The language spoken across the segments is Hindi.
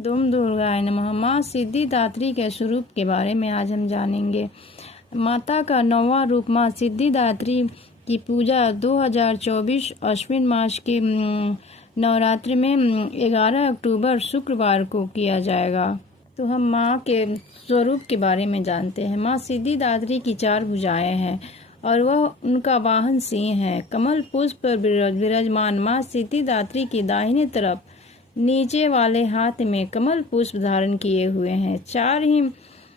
धूम दुर्गाय नमः। माँ सिद्धिदात्री के स्वरूप के बारे में आज हम जानेंगे। माता का 9वां रूप माँ सिद्धिदात्री की पूजा 2024 अश्विन मास के नवरात्रि में 11 अक्टूबर शुक्रवार को किया जाएगा। तो हम माँ के स्वरूप के बारे में जानते हैं। माँ सिद्धिदात्री की 4 भुजाएं हैं और वह उनका वाहन सिंह है। कमल पुष्प पर विराजमान माँ सिद्धिदात्री की दाहिने तरफ नीचे वाले हाथ में कमल पुष्प धारण किए हुए हैं। 4 ही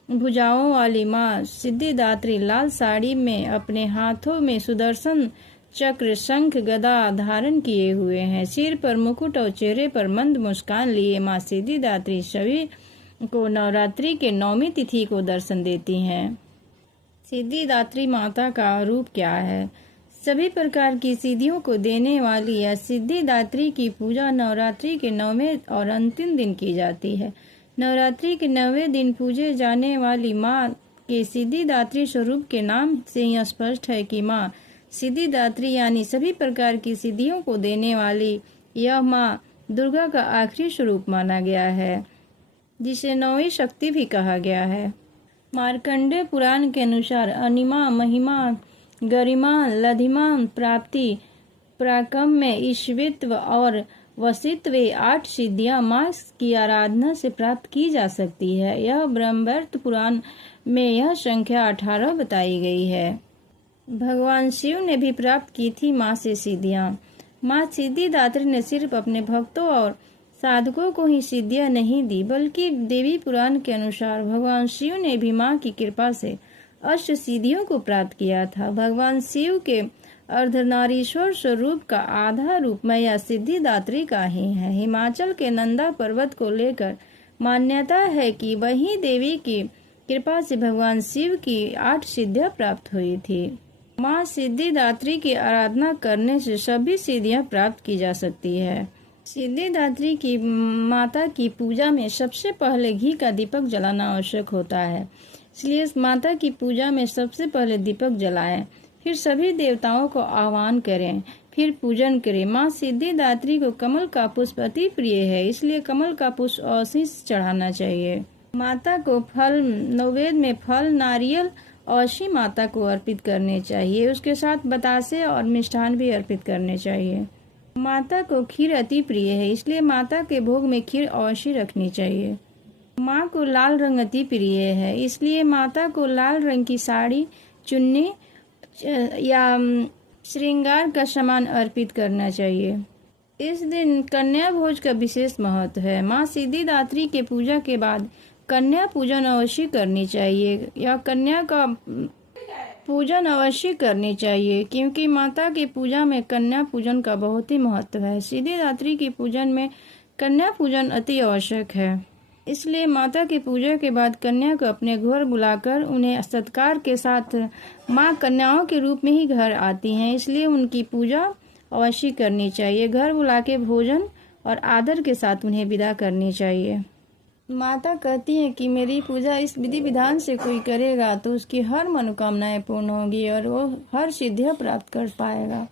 भुजाओं वाली माँ सिद्धिदात्री लाल साड़ी में अपने हाथों में सुदर्शन चक्र शंख गदा धारण किए हुए हैं। सिर पर मुकुट और चेहरे पर मंद मुस्कान लिए माँ सिद्धिदात्री सभी को नवरात्रि के 9वीं तिथि को दर्शन देती हैं। सिद्धिदात्री माता का रूप क्या है? सभी प्रकार की सिद्धियों को देने वाली यह सिद्धिदात्री की पूजा नवरात्रि के 9वें और अंतिम दिन की जाती है। नवरात्रि के 9वें दिन पूजे जाने वाली माँ के सिद्धिदात्री स्वरूप के नाम से ही स्पष्ट है कि माँ सिद्धिदात्री यानी सभी प्रकार की सिद्धियों को देने वाली यह माँ दुर्गा का आखिरी स्वरूप माना गया है, जिसे 9वीं शक्ति भी कहा गया है। मार्कंडेय पुराण के अनुसार अनिमा, महिमा, गरिमा, लधिमा, प्राप्ति, पराक्रम, ईश्वरत्व और वशित्व 8 सिद्धियां माँ की आराधना से प्राप्त की जा सकती है। यह ब्रह्मवैवर्त पुराण में यह संख्या 18 बताई गई है। भगवान शिव ने भी प्राप्त की थी माँ से सिद्धियां। माँ सिद्धिदात्री ने सिर्फ अपने भक्तों और साधकों को ही सिद्धियां नहीं दी, बल्कि देवी पुराण के अनुसार भगवान शिव ने भी माँ की कृपा से अष्ट सिद्धियों को प्राप्त किया था। भगवान शिव के अर्धनारीश्वर स्वरूप का आधा रूप मैया सिद्धिदात्री का ही है। हिमाचल के नंदा पर्वत को लेकर मान्यता है कि वही देवी की कृपा से भगवान शिव की 8 सिद्धियां प्राप्त हुई थी। माँ सिद्धिदात्री की आराधना करने से सभी सिद्धियां प्राप्त की जा सकती है। सिद्धिदात्री की माता की पूजा में सबसे पहले घी का दीपक जलाना आवश्यक होता है, इसलिए माता की पूजा में सबसे पहले दीपक जलाएं, फिर सभी देवताओं को आह्वान करें, फिर पूजन करें। माँ सिद्धिदात्री को कमल का पुष्प अति प्रिय है, इसलिए कमल का पुष्प अवश्य चढ़ाना चाहिए। माता को फल, नैवेद्य में फल, नारियल अवश्य माता को अर्पित करने चाहिए। उसके साथ बतासे और मिष्ठान भी अर्पित करने चाहिए। माता को खीर अति प्रिय है, इसलिए माता के भोग में खीर अवश्य रखनी चाहिए। माँ को लाल रंग अति प्रिय है, इसलिए माता को लाल रंग की साड़ी, चुन्नी या श्रृंगार का सामान अर्पित करना चाहिए। इस दिन कन्या भोज का विशेष महत्व है। माँ सिद्धिदात्री के पूजा के बाद कन्या पूजन अवश्य करनी चाहिए या कन्या का पूजन अवश्य करनी चाहिए, क्योंकि माता की पूजा में कन्या पूजन का बहुत ही महत्व है। सिद्धिदात्री की पूजन में कन्या पूजन अति आवश्यक है, इसलिए माता की पूजा के बाद कन्या को अपने घर बुलाकर उन्हें सत्कार के साथ माँ कन्याओं के रूप में ही घर आती हैं, इसलिए उनकी पूजा अवश्य करनी चाहिए। घर बुला के भोजन और आदर के साथ उन्हें विदा करनी चाहिए। माता कहती है कि मेरी पूजा इस विधि विधान से कोई करेगा तो उसकी हर मनोकामनाएं पूर्ण होगी और वो हर सिद्धियां प्राप्त कर पाएगा।